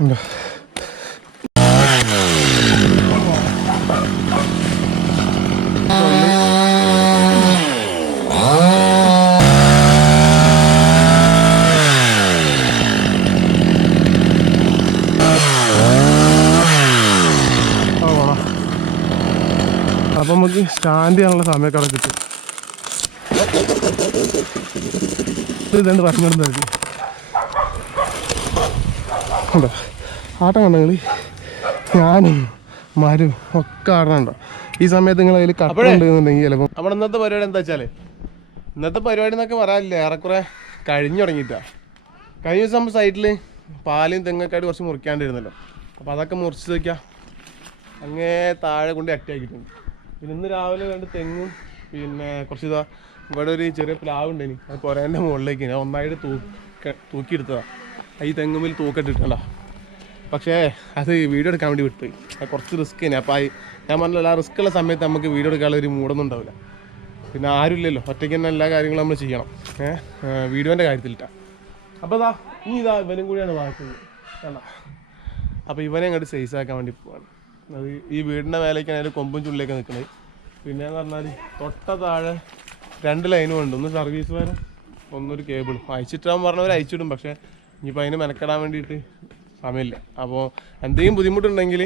ഉണ്ടോ അപ്പം നമുക്ക് സ്റ്റാൻഡ് ചെയ്യാനുള്ള സമയമൊക്കെ അവിടെ കിട്ടും. ഉണ്ടോ ആട്ടം കണ്ടെങ്കിൽ ഞാനും മരും ഒക്കെ ആടണുണ്ടോ ഈ സമയത്ത് നിങ്ങൾ അതിൽ കപ്പുണ്ടെന്നുണ്ടെങ്കിൽ ചിലപ്പോൾ നമ്മുടെ ഇന്നത്തെ പരിപാടി എന്താ വെച്ചാൽ? ഇന്നത്തെ പരിപാടി എന്നൊക്കെ പറയാനില്ല? ഏറെക്കുറെ കഴിഞ്ഞു തുടങ്ങിയിട്ടാ. കഴിഞ്ഞ ദിവസം നമ്മൾ സൈഡിൽ പാലും തെങ്ങൊക്കെയായിട്ട് കുറച്ച് മുറിക്കാണ്ടിരുന്നല്ലോ. അപ്പോൾ അതൊക്കെ മുറിച്ച് വയ്ക്കാം അങ്ങേ താഴെ കൊണ്ട് അറ്റാക്കിയിട്ടുണ്ട് പിന്നെ ഇന്ന് രാവിലെ രണ്ട് തെങ്ങും പിന്നെ കുറച്ച് ഇതാ ഇവിടെ ഒരു ചെറിയ പ്ലാവ് ഉണ്ടേനി അത് പുരേന്റെ മുകളിലേക്ക് ഞാൻ ഒന്നായിട്ട് തൂക്കി തൂക്കിയെടുത്തതാ. ഈ തെങ്ങുമ്പിൽ തൂക്കിട്ടിട്ടുണ്ടോ പക്ഷേ അത് വീഡിയോ എടുക്കാൻ വേണ്ടി വിട്ടുപോയി. അത് കുറച്ച് റിസ്ക് തന്നെ അപ്പോൾ ഞാൻ പറഞ്ഞല്ലോ ആ റിസ്ക് ഉള്ള സമയത്ത് നമുക്ക് വീഡിയോ എടുക്കാനുള്ള ഒരു മൂടൊന്നും ഉണ്ടാവില്ല. പിന്നെ ആരുമില്ലല്ലോ. ഒറ്റയ്ക്ക് തന്നെ എല്ലാ കാര്യങ്ങളും നമ്മൾ ചെയ്യണം. ഏഹ് വീഡിയോന്റെ കാര്യത്തിലിട്ടാ. അപ്പോൾ ഇതാ ഇനി ഇതാ ഇവനും കൂടിയാണ് ബാക്കുന്നത് കണ്ട? അപ്പോൾ ഇവനെ അങ്ങോട്ട് സൈസ് ആക്കാൻ വേണ്ടി പോവാണ്. അത് ഈ വീടിന്റെ മേലേക്കാണ് അതിന്റെ കൊമ്പും ചുള്ളിയൊക്കെ നിൽക്കുന്നത് പിന്നെ എന്ന് പറഞ്ഞാൽ തൊട്ട താഴെ രണ്ട് ലൈനും ഉണ്ട്. ഒന്ന് സർവീസ് വരും ഒന്നൊരു കേബിളും അയച്ചിട്ടാൻ പറഞ്ഞവർ അയച്ചിടും. പക്ഷേ ഇനിയിപ്പോൾ അതിന് മെനക്കെടാൻ വേണ്ടിയിട്ട് സമയമില്ല. അപ്പോൾ എന്തെങ്കിലും ബുദ്ധിമുട്ടുണ്ടെങ്കിൽ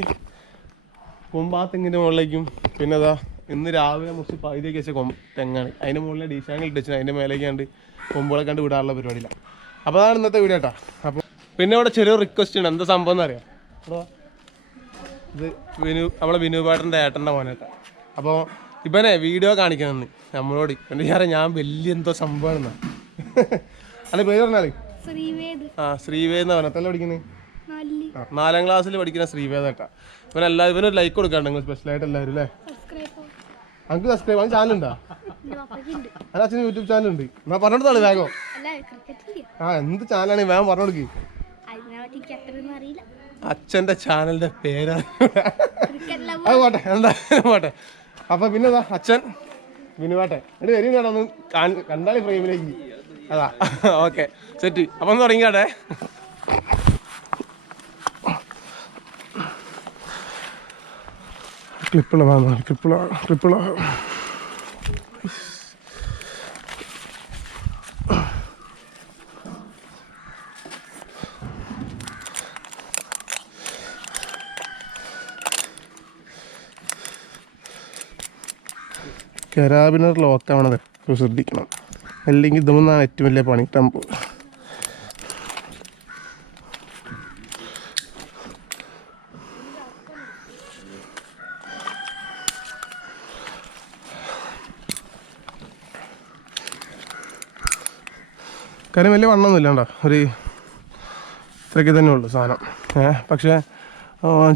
കൊമ്പാ തെങ്ങിന്റെ മുകളിലേക്കും പിന്നെ അതാ ഇന്ന് രാവിലെ മുറിച്ച് പകുതിയൊക്കെ വെച്ച കൊമ്പ് തെങ്ങാണ്. അതിന്റെ മുകളിൽ ഡീശാങ്ങൾ ഇട്ടിച്ച് അതിന്റെ മേലേക്ക് കണ്ട് കൊമ്പുകളെ കണ്ട് വിടാനുള്ള പരിപാടിയില്ല. അപ്പോൾ അതാണ് ഇന്നത്തെ വീഡിയോ കേട്ടോ. അപ്പോൾ പിന്നെ ഇവിടെ ചെറിയൊരു റിക്വസ്റ്റ് ഉണ്ട്. എന്താ സംഭവം എന്നറിയാം അപ്പോൾ ഇത് വിനു നമ്മളെ വിനുപാട്ടന്റെ ഏട്ടന്റെ മോനേട്ടാ. അപ്പോൾ ഇവനെ വീഡിയോ കാണിക്കണമെന്ന് നമ്മളോട്. എന്താ ഞാൻ വലിയ എന്തോ സംഭവമാണെന്നാണ് അല്ല പേര് ശ്രീവേദ് ആ ശ്രീവേദ് പറഞ്ഞല്ലേ പഠിക്കുന്നത് നാലാം ക്ലാസ്സിൽ പഠിക്കുന്ന ശ്രീവേദ കേട്ടാ ഇവൻ എല്ലാവരും ഇവനൊരു ലൈക്ക് കൊടുക്കാണ്ട് നിങ്ങൾ സ്പെഷ്യലായിട്ട് എല്ലാവരും അല്ലേ? നമുക്ക് സബ്സ്ക്രൈബ് അവൻ ചാനൽ ഉണ്ടോ? അല്ല അച്ഛന് യൂട്യൂബ് ചാനൽ ഉണ്ട്. എന്നാ പറഞ്ഞോളൂ വേഗം. ആ എന്ത് ചാനലാണ് വേഗം പറഞ്ഞു അച്ഛന്റെ ചാനലിന്റെ പേരാണ് അത് പോട്ടെ എന്താ പോട്ടെ. അപ്പൊ പിന്നെ ഇതാ അച്ഛൻ വിനുവാട്ടെ എന്നിട്ട് വരും കേട്ടോ ഒന്ന് കാണി- കണ്ടാളി ഫ്രെയിമിലേക്ക് അതാ. ഓക്കെ സെറ്റ് അപ്പം ഒന്ന് തുടങ്ങിയാട്ടെ ക്ലിപ്പുള്ള വേണം ക്ലിപ്പുള്ള ക്ലിപ്പുള്ള കരാബിനർ ലോക്കാവണത് ശ്രദ്ധിക്കണം. അല്ലെങ്കിൽ ഇതൊന്നാണ് ഏറ്റവും വലിയ പണി. ടെമ്പോ. കാര്യം വലിയ വണ്ണമൊന്നുമില്ല കേട്ടോ ഒരു ഇത്രയ്ക്ക് തന്നെ ഉള്ളു സാധനം. ഏ പക്ഷേ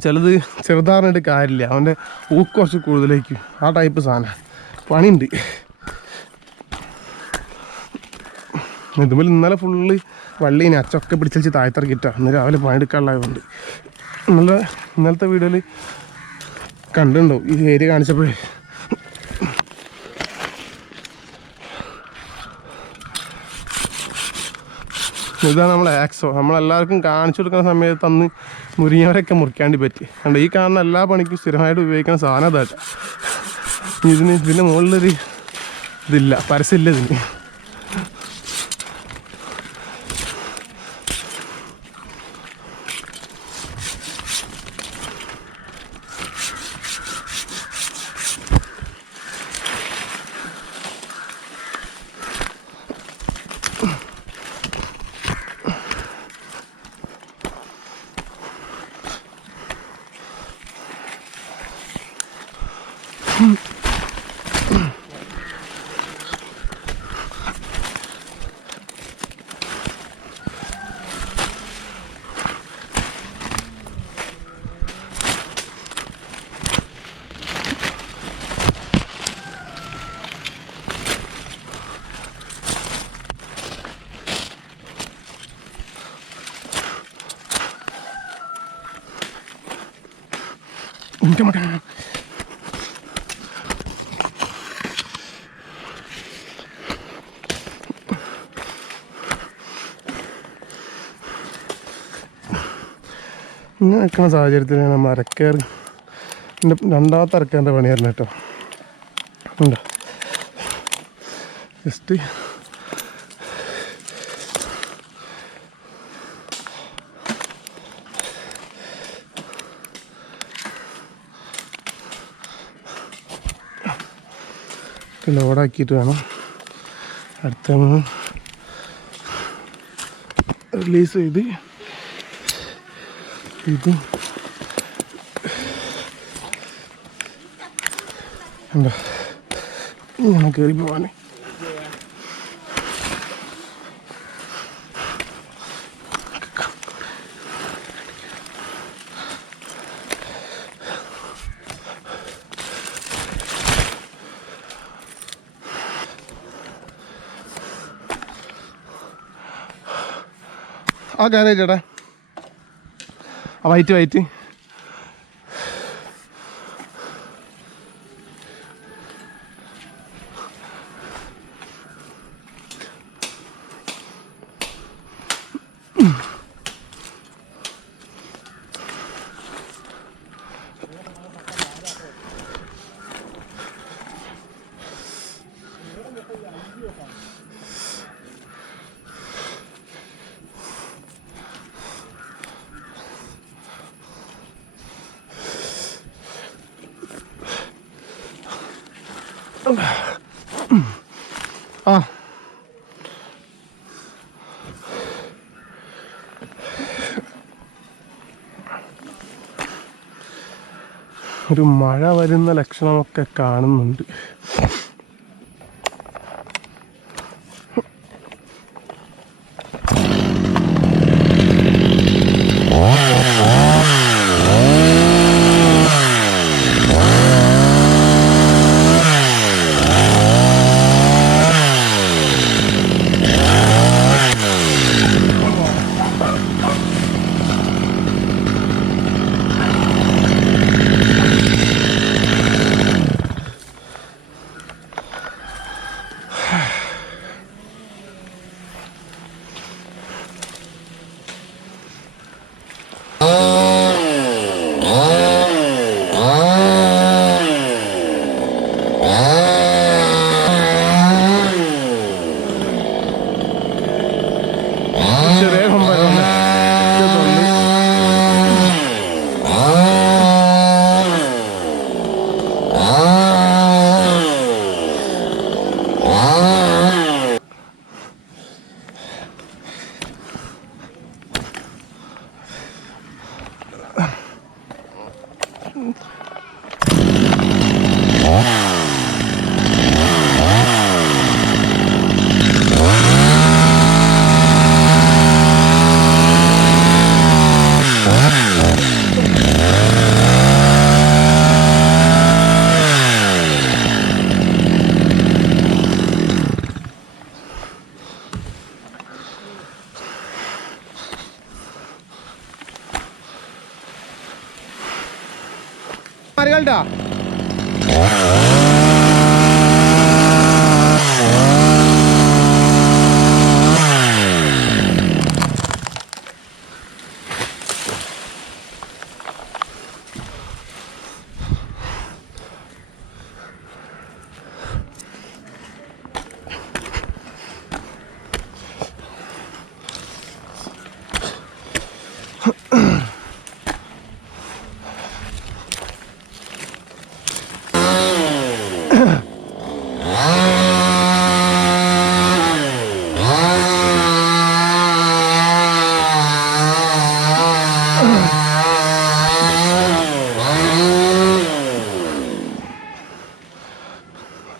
ചിലത് ചെറുതാറിനിട്ട് കാര്യമില്ല. അവന്റെ ഊക്ക് കുറച്ച് കൂടുതലേക്ക് ആ ടൈപ്പ് സാധനം. പണിയുണ്ട്. ഇതുപോലെ ഇന്നലെ ഫുള്ള് വള്ളീനെ അച്ചൊക്കെ പിടിച്ചു താഴ്ത്തിറക്കിട്ടാ ഇന്ന് രാവിലെ പണിയെടുക്കാനുള്ളതുകൊണ്ട് ഇന്നലെ ഇന്നലത്തെ വീഡിയോയിൽ കണ്ടുണ്ടോ ഈ ഏരിയ കാണിച്ചപ്പോഴേ. ഇതാണ് നമ്മളെ ആക്സോ നമ്മളെല്ലാവർക്കും കാണിച്ചു കൊടുക്കുന്ന സമയത്ത് അന്ന് മുരിങ്ങവരൊക്കെ മുറിക്കാണ്ടി പറ്റി. അതുകൊണ്ട് ഈ കാണുന്ന എല്ലാ പണിക്കും സ്ഥിരമായിട്ട് ഉപയോഗിക്കുന്ന സാധനം അതാട്ട ഇതിന് ഇതിന്റെ മുകളിലൊരു ഇതില്ല പരസ്യമില്ല ഇതിന്. 見てもら ഇങ്ങനെ നിൽക്കുന്ന സാഹചര്യത്തിലാണ് നമ്മൾ അരക്കയർ എന്റെ രണ്ടാമത്തെ അരക്കേറിന്റെ പണിയായിരുന്നു കേട്ടോ. ഉണ്ടോ? ജസ്റ്റ് ലോഡാക്കിയിട്ട് വേണം. അടുത്ത റിലീസ് ചെയ്ത് ഇത്. എന്താ ഇങ്ങനെ കയറി പോവാനേ. ആ കാര്യം ചേട്ടാ വൈറ്റ് വൈറ്റ് ഒരു മഴ വരുന്ന ലക്ഷണമൊക്കെ കാണുന്നുണ്ട്. கேள்டா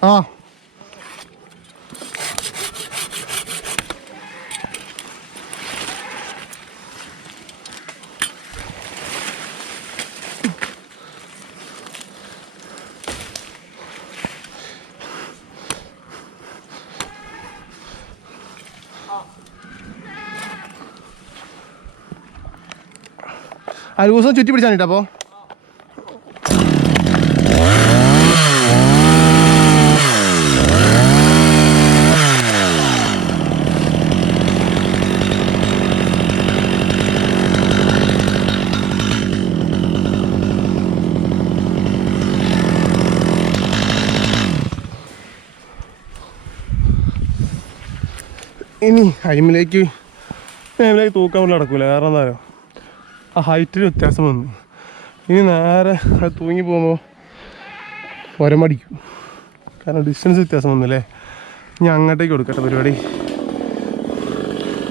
ആ അലൂസം ചുറ്റി പിടിച്ചാണ് കേട്ടോ അപ്പോൾ ഇനി ഹൈമിലേക്ക് ഹൈമിലേക്ക് തൂക്കാൻ വേണ്ടി നടക്കൂല. കാരണം എന്താ ആ ഹൈറ്റിൽ വ്യത്യാസം വന്നു. ഇനി നേരെ അത് തൂങ്ങി പോകുമ്പോൾ ഒരമടിക്കും. കാരണം ഡിസ്റ്റൻസ് വ്യത്യാസം വന്നില്ലേ? ഇനി അങ്ങോട്ടേക്ക് കൊടുക്കട്ടെ പരിപാടി.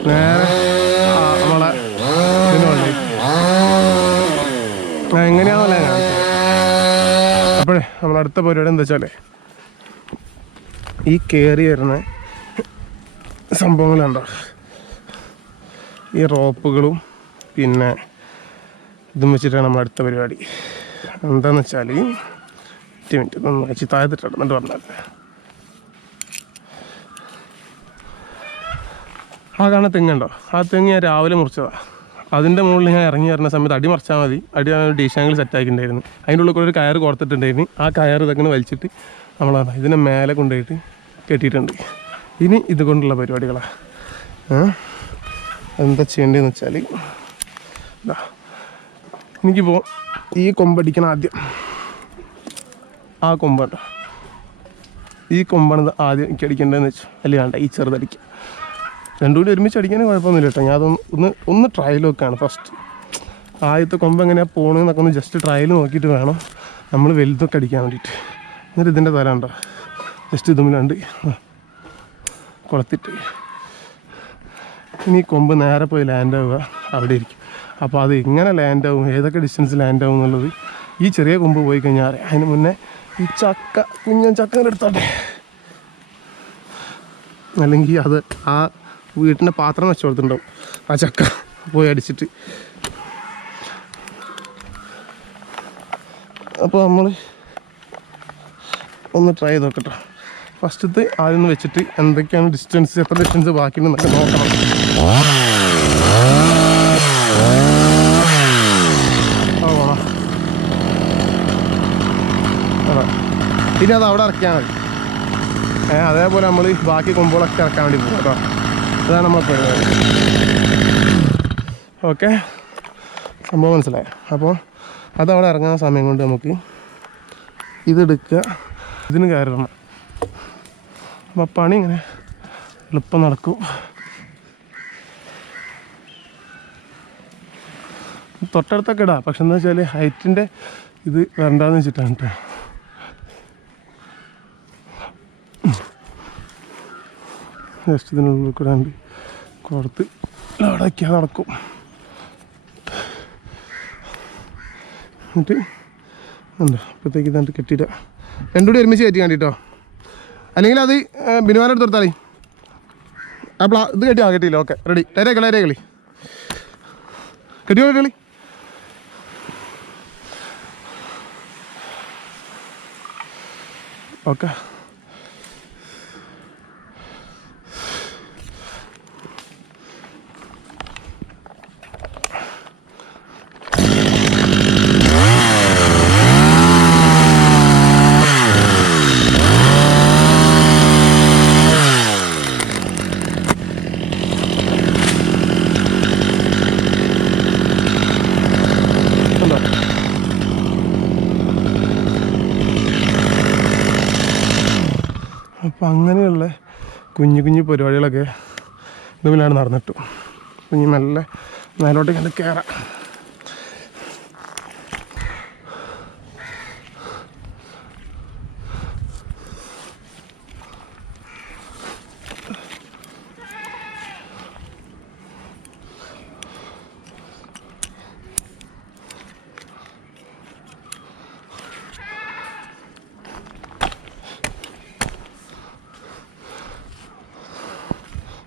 നേരെ നമ്മളെ എങ്ങനെയാണല്ലേ അപ്പോഴേ നമ്മളടുത്ത പരിപാടി എന്താ വെച്ചാലേ ഈ കയറി വരുന്ന സംഭവങ്ങളുണ്ടോ. ഈ റോപ്പുകളും പിന്നെ ഇതും വെച്ചിട്ടാണ് നമ്മൾ അടുത്ത പരിപാടി. എന്താന്ന് വെച്ചാൽ ഒറ്റ പറഞ്ഞാൽ ആ കാണുന്ന തെങ്ങുണ്ടോ ആ തെങ്ങ് ഞാൻ രാവിലെ മുറിച്ചതാ. അതിന്റെ മുകളിൽ ഞാൻ ഇറങ്ങി വരുന്ന സമയത്ത് അടി മറിച്ചാൽ മതി. അടി ഞാൻ ഡീഷാങ്കിൽ സെറ്റ് ആക്കിയിട്ടുണ്ടായിരുന്നു. അതിന്റെ ഉള്ളിൽ കൂടെ ഒരു കയർ കോർത്തിട്ടുണ്ടായിരുന്നു. ആ കയർ ഇതൊക്കെ വലിച്ചിട്ട് നമ്മളാണ് ഇതിനെ മേലെ കൊണ്ടുപോയിട്ട് കെട്ടിയിട്ടുണ്ട്. ഇനി ഇതുകൊണ്ടുള്ള പരിപാടികളാണ് എന്താ ചെയ്യേണ്ടതെന്ന് വെച്ചാൽ എനിക്കിപ്പോൾ ഈ കൊമ്പടിക്കണം ആദ്യം. ആ കൊമ്പാണ് ഈ കൊമ്പാണ് ആദ്യം എനിക്ക് അടിക്കേണ്ടതെന്ന് വെച്ചു അല്ലേ വേണ്ട ഈ ചെറുതടിക്കുക രണ്ടും കൂടി ഒരുമിച്ച് അടിക്കാനും കുഴപ്പമൊന്നുമില്ല കേട്ടോ. ഞാൻ അതൊന്ന് ഒന്ന് ഒന്ന് ട്രയൽ വെക്കുകയാണ് ഫസ്റ്റ് ആദ്യത്തെ കൊമ്പ് എങ്ങനെയാണ് പോകണമെന്നൊക്കെ ഒന്ന് ജസ്റ്റ് ട്രയൽ നോക്കിയിട്ട് വേണം നമ്മൾ വലുതൊക്കെ അടിക്കാൻ വേണ്ടിയിട്ട്. എന്നിട്ട് ഇതിന്റെ തല ഉണ്ടോ ജസ്റ്റ് ഇതുമില്ലാണ്ട് കൊളത്തിട്ട്. ഇനി കൊമ്പ് നേരെ പോയി ലാൻഡ് ആവുക. അവിടെ ഇരിക്കും. അപ്പോൾ അത് എങ്ങനെ ലാൻഡ് ആവും. ഏതൊക്കെ ഡിസ്റ്റൻസ് ലാൻഡ് ആവും എന്നുള്ളത് ഈ ചെറിയ കൊമ്പ് പോയി കഴിഞ്ഞാൽ അതിന് മുന്നേ ഈ ചക്ക കുഞ്ഞൻ ചക്ക എടുത്തോട്ടെ. അല്ലെങ്കിൽ അത് ആ വീട്ടിന്റെ പാത്രം വെച്ച് കൊടുത്തിട്ടുണ്ടാവും. ആ ചക്ക പോയി അടിച്ചിട്ട്. അപ്പോൾ നമ്മൾ ഒന്ന് ട്രൈ ചെയ്ത് നോക്കട്ടോ. ഫസ്റ്റത്തെ ആദ്യം വെച്ചിട്ട് എന്തൊക്കെയാണ് ഡിസ്റ്റൻസ് എത്ര ഡിസ്റ്റൻസ് ബാക്കിയുണ്ടെന്നൊക്കെ നോക്കണം. ഇനി അത് അവിടെ ഇറക്കിയാൽ മതി. ഏഹ് അതേപോലെ നമ്മൾ ബാക്കി കൊമ്പുകളൊക്കെ ഇറക്കാൻ വേണ്ടി പോകും കേട്ടോ. അതാണ് നമ്മൾ പരിപാടി. ഓക്കെ. സംഭവം മനസ്സിലായി? അപ്പോൾ അതവിടെ ഇറങ്ങുന്ന സമയം കൊണ്ട് നമുക്ക് ഇതെടുക്കുക ഇതിന് കയറണം. അപ്പോൾ പണി ഇങ്ങനെ എളുപ്പം നടക്കും. തൊട്ടടുത്തൊക്കെ ഇടാം. പക്ഷെ എന്താ വെച്ചാൽ ഹൈറ്റിന്റെ ഇത് വേണ്ടാന്ന് വെച്ചിട്ടാണ് കേട്ടോ ജസ്റ്റ് ഇതിനുള്ളിൽ കൂടെ ഉണ്ട് കൊടുത്ത് അവിടെ വയ്ക്കാൻ നടക്കും. എന്നിട്ട് എന്താ അപ്പോഴത്തേക്ക് ഇതാണ്ട് കെട്ടിയിട്ടാണ് രണ്ടുകൂടി ഒരുമിച്ച് കയറ്റി കണ്ടിട്ടോ അല്ലെങ്കിൽ അത് ബിനുവാനോട് കൊടുത്താലേ ആ പ്ലാ ഇത് കെട്ടി ആ കെട്ടിയില്ല. Okay ready. ഡയറേ കളി ഡയറേ കളി. കെട്ടിയോ കളി? ഓക്കെ കണ്ടോ അപ്പം അങ്ങനെയുള്ള കുഞ്ഞു കുഞ്ഞു പരിപാടികളൊക്കെ ഇതുമില്ലാണ് നടന്നിട്ടു. കുഞ്ഞു നല്ല മേലോട്ടേക്ക് കയറാം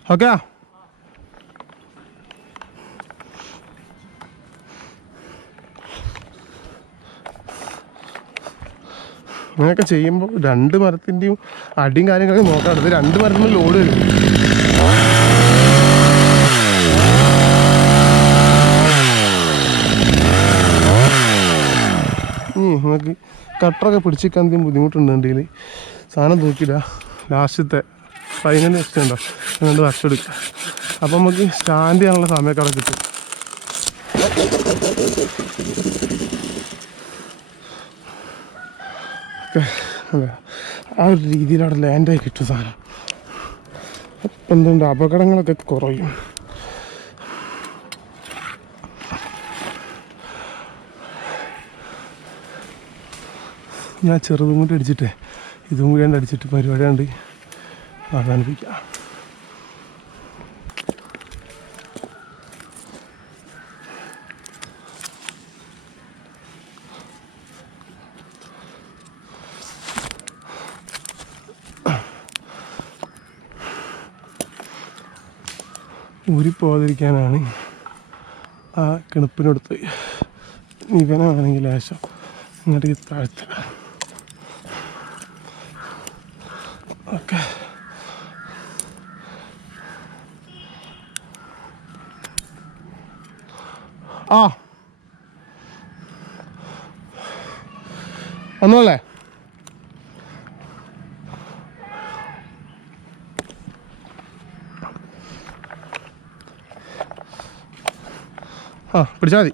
ഓക്കെ അങ്ങനെയൊക്കെ ചെയ്യുമ്പോൾ രണ്ട് മരത്തിന്റെയും അടിയും കാര്യങ്ങളൊക്കെ നോക്കാം അത് രണ്ട് മരത്തിനും ലോഡ് വരും. നമുക്ക് കട്ടറൊക്കെ പിടിച്ചിരിക്കാൻ ബുദ്ധിമുട്ടുണ്ടെങ്കിൽ സാധനം തൂക്കിയിടുക ലാസ്റ്റത്തെ ഫൈനൽ നെക്സ്റ്റ് ഉണ്ടോ അതുകൊണ്ട് വർഷം അപ്പം നമുക്ക് സ്റ്റാൻഡ് ചെയ്യാനുള്ള സമയമൊക്കെ അവിടെ കിട്ടും. ആ ഒരു രീതിയിൽ അവിടെ ലാൻഡായി കിട്ടും സാധനം. എന്തുണ്ട്? അപകടങ്ങളൊക്കെ കുറയും. ഞാൻ ചെറുതും കൂടി അടിച്ചിട്ടേ. ഇതും കൂടി അടിച്ചിട്ട് പരിപാടി കണ്ട് അവസാനിപ്പിക്കാം ഊരിപ്പോകാതിരിക്കാനാണ് ആ കിണപ്പിനടുത്ത് ഇവനാണെങ്കിൽ ലേശം ഇങ്ങോട്ടേക്ക് താഴ്ത്ത ഒന്നുമല്ലേ? ആ പിടിച്ചാൽ മതി.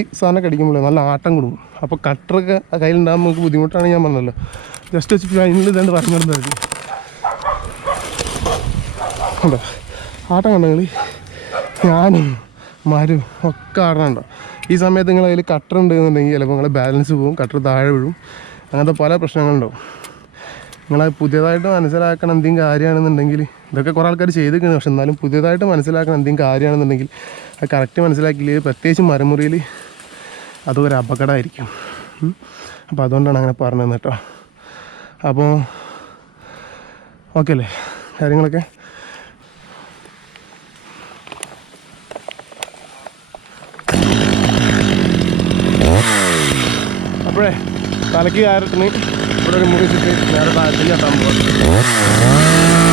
ഈ സാധനം കടിക്കുമ്പോഴേ നല്ല ആട്ടം കൊടുക്കും അപ്പോൾ കട്ടറൊക്കെ കയ്യിലുണ്ടാകുമ്പോൾ നമുക്ക് ബുദ്ധിമുട്ടാണ് ഞാൻ പറഞ്ഞല്ലോ. ജസ്റ്റ് വെച്ച് ഫൈനൽ ഇതാണ്ട് പറഞ്ഞു ഉണ്ടോ ആട്ടം കണ്ടെങ്കിൽ നിങ്ങൾ ഞാനും മരും ഒക്കെ ആടണുണ്ടോ ഈ സമയത്ത് നിങ്ങൾ അതിൽ കട്ടർ ഉണ്ടെന്നുണ്ടെങ്കിൽ ചിലപ്പോൾ നിങ്ങളെ ബാലൻസ് പോകും കട്ടർ താഴെ വീഴും. അങ്ങനത്തെ പല പ്രശ്നങ്ങളുണ്ടാവും. നിങ്ങൾ പുതിയതായിട്ട് മനസ്സിലാക്കണം എന്തെങ്കിലും കാര്യമാണെന്നുണ്ടെങ്കിൽ ഇതൊക്കെ കുറേ ആൾക്കാർ ചെയ്തിരിക്കുന്നത് പക്ഷെ എന്നാലും പുതിയതായിട്ട് മനസ്സിലാക്കണം എന്തെങ്കിലും കാര്യമാണെന്നുണ്ടെങ്കിൽ അത് കറക്റ്റ് മനസ്സിലാക്കിയില്ലെങ്കിൽ പ്രത്യേകിച്ച് മരമുറിയിൽ അതൊരു അപകടമായിരിക്കും. അപ്പോൾ അതുകൊണ്ടാണ് അങ്ങനെ പറഞ്ഞത് കേട്ടോ. അപ്പോൾ ഓക്കെ അല്ലേ? കാര്യങ്ങളൊക്കെ? അപ്പോഴേ തലയ്ക്ക് കയറത്തിന് ഇവിടെ ഒരു മുറി ചുറ്റി നേരെ താഴത്തേക്ക് എത്താൻ പോകും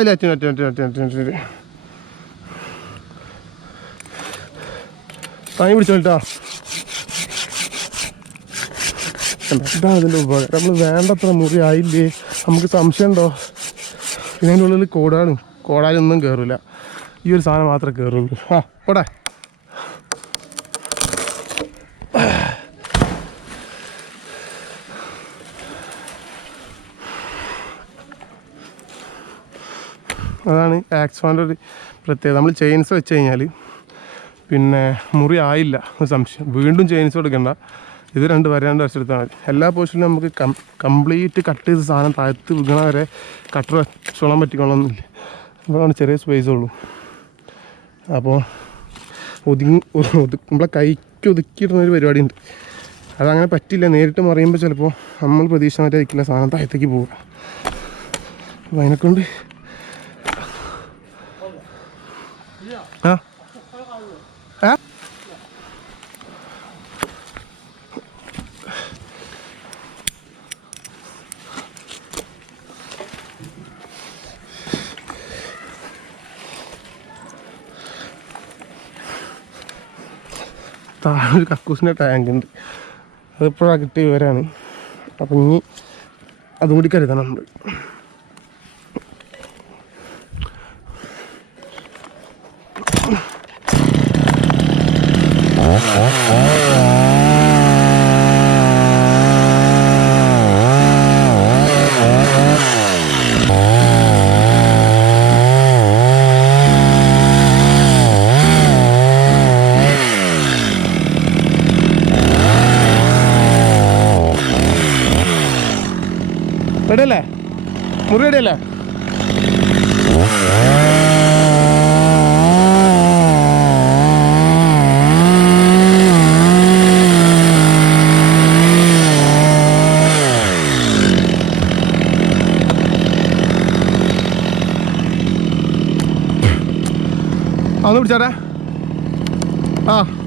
ഇല്ല അച്ഛൻ അച്ഛൻ അച്ഛൻ അച്ഛൻ അച്ഛൻ ശരി പനി പിടിച്ചോട്ടാ ഇതാണ് ഇതിന്റെ ഉപകാരം. നമ്മൾ വേണ്ടത്ര മുറി ആയില്ലേ? നമുക്ക് സംശയമുണ്ടോ? ഇതിന്റെ ഉള്ളിൽ കോടാണ്. കോടാലൊന്നും കയറില്ല ഈ ഒരു സാധനം മാത്രമേ കയറുള്ളൂ ആ പോട്ടെ അതാണ് ആക്സോന്റെ ഒരു പ്രത്യേകത. നമ്മൾ ചെയിൻസ് വെച്ച് കഴിഞ്ഞാൽ പിന്നെ മുറി ആയില്ല സംശയം. വീണ്ടും ചെയിൻസ് കൊടുക്കണ്ട. ഇത് രണ്ട് വരാണ്ട് വരച്ചെടുത്താൽ മതി. എല്ലാ പോർഷനിലും നമുക്ക് കം കംപ്ലീറ്റ് കട്ട് ചെയ്ത സാധനം താഴ്ത്ത് വിൽക്കണ വരെ കട്ടർ വെച്ചോളാൻ പറ്റിക്കൊള്ളണമെന്നില്ല അപ്പോഴാണ് ചെറിയ സ്പേസ് ഉള്ളൂ. അപ്പോൾ ഒതുങ്ങി ഒതു നമ്മളെ കൈക്ക് ഒതുക്കിയിടുന്ന ഒരു പരിപാടി ഉണ്ട് അതങ്ങനെ പറ്റില്ല. നേരിട്ട് മറിയുമ്പോൾ ചിലപ്പോൾ നമ്മൾ പ്രതീക്ഷ മാറ്റായിരിക്കില്ല സാധനം താഴത്തേക്ക് പോവുക. അപ്പോൾ അതിനെക്കൊണ്ട് ആ ഏ താഴെ ഒരു കക്കൂസിന്റെ ടാങ്ക് ഉണ്ട് അതിപ്പോഴാണ് കിട്ടിയ വിവരമാണ് അപ്പം ഇനി അതും കൂടി കരുതണം നമ്മൾ Oh, oh, oh. അതൊന്ന് പിടിച്ചാട്ടെ. ആ.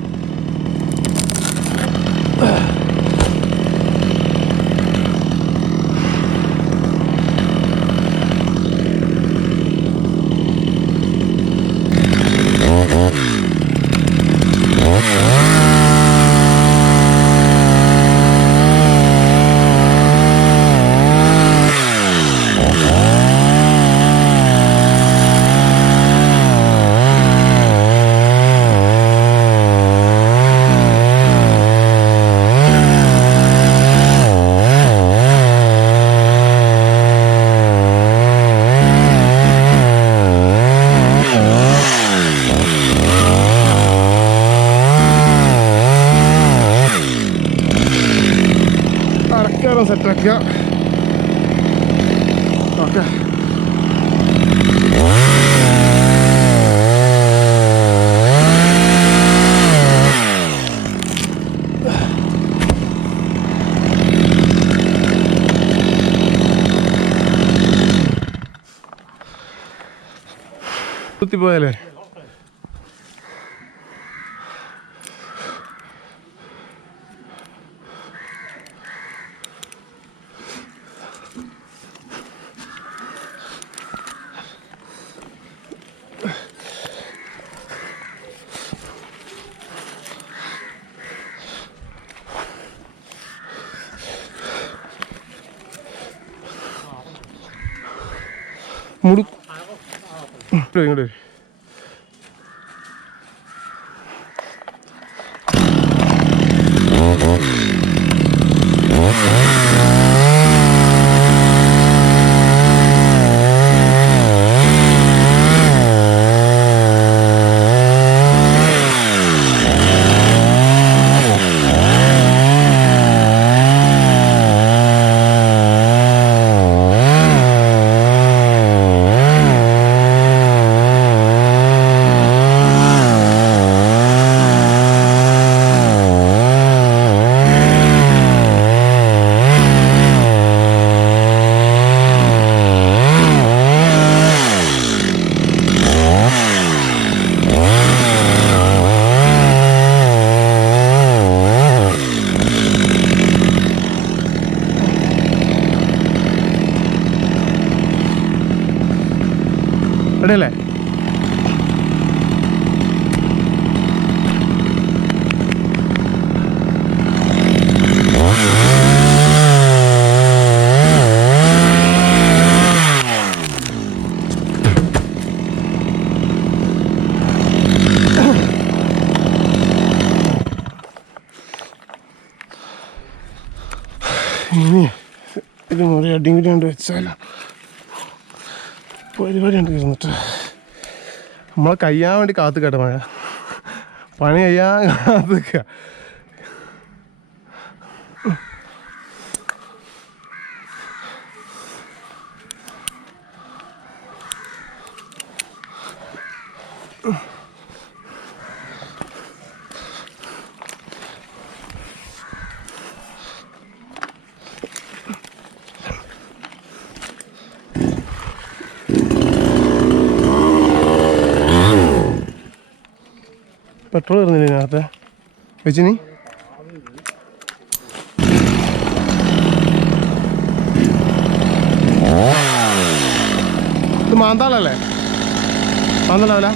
അടക്കാരം സെറ്റാക്കുക ഓക്കെ കുത്തിപ്പോയാലേ മുടു ഇങ്ങോട്ട് വരൂ, അടിയും കൂടി കൊണ്ട് വെച്ചാലോ പരിപാടി ഉണ്ട് ഇരുന്നിട്ട് നമ്മളെ കയ്യാൻ വേണ്ടി കാത്തു കേട്ടോ മഴ പണി കയ്യാൻ കാത്തു നിൽക്കുക പെട്രോൾ കയറുന്നില്ല ഇതിനകത്ത്? വെച്ചിനി? ഇത് മാന്താളല്ലേ? മാന്തണ്ടാവില്ല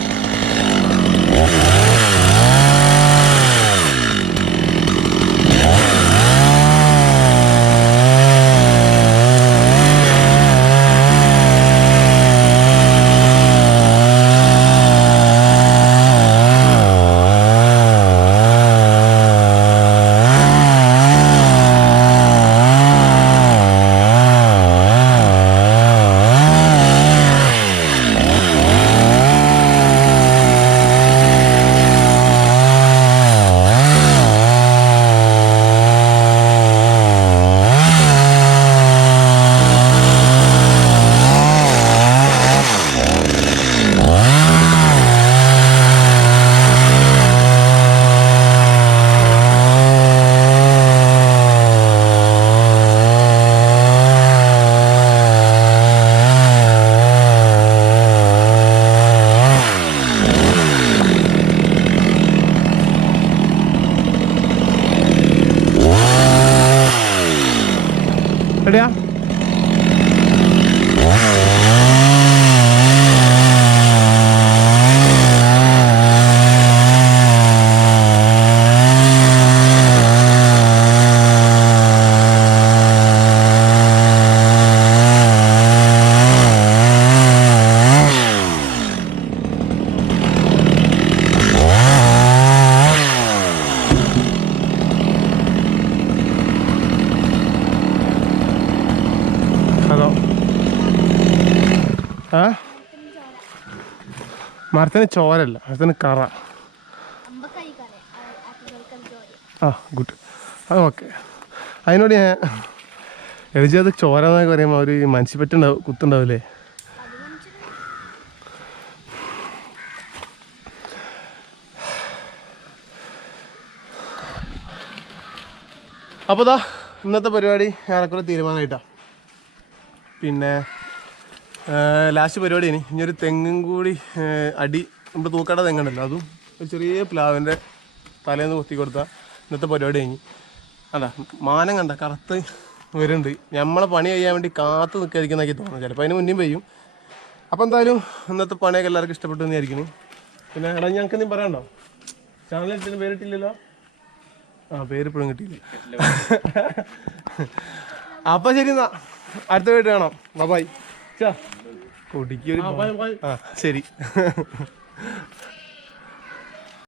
റെഡിയാ അതോ ആ മരത്തിന് ചോരല്ല. മരത്തിന് കറ. ആ ഗുഡ് അത് ഓക്കെ അതിനോട് ഞാൻ എഴുതി അത് ചോര എന്നൊക്കെ പറയുമ്പോൾ അവർ മനുഷ്യപ്പറ്റുണ്ടാവും കുത്തുണ്ടാവില്ലേ അപ്പോൾ ഇന്നത്തെ പരിപാടി ഏറെക്കുറെ തീരുമാനമായിട്ടാണ് പിന്നെ ലാസ്റ്റ് പരിപാടി ഇനി. ഇനി ഒരു തെങ്ങും കൂടി അടി നമ്മുടെ തൂക്കട തെങ്ങുണ്ടല്ലോ. അതും ഒരു ചെറിയ പ്ലാവിന്റെ തലേന്ന് കൊത്തി കൊടുത്ത ഇന്നത്തെ പരിപാടി കഴിഞ്ഞ് അതാ മാനം കണ്ട കറുത്ത് വരുന്നുണ്ട്. നമ്മളെ പണി ചെയ്യാൻ വേണ്ടി കാത്ത് നിൽക്കാതിരിക്കുന്നതൊക്കെ തോന്നുന്നു ചിലപ്പോൾ അതിന് മുന്നേ പെയ്യും. അപ്പോൾ എന്തായാലും ഇന്നത്തെ പണിയൊക്കെ എല്ലാവർക്കും ഇഷ്ടപ്പെട്ടു തന്നെയായിരിക്കും പിന്നെ എടാ ഞങ്ങൾക്ക് നീ പറയണ്ടോ ചാനലിൽ പേരിട്ടില്ലല്ലോ? ആ പേര് ഇപ്പോഴും കിട്ടിയില്ല അപ്പോൾ ശരി എന്നാ. അടുത്ത വീട്ട് കാണാം. ബൈ കൊടിക്കൊരു ആ ശരി.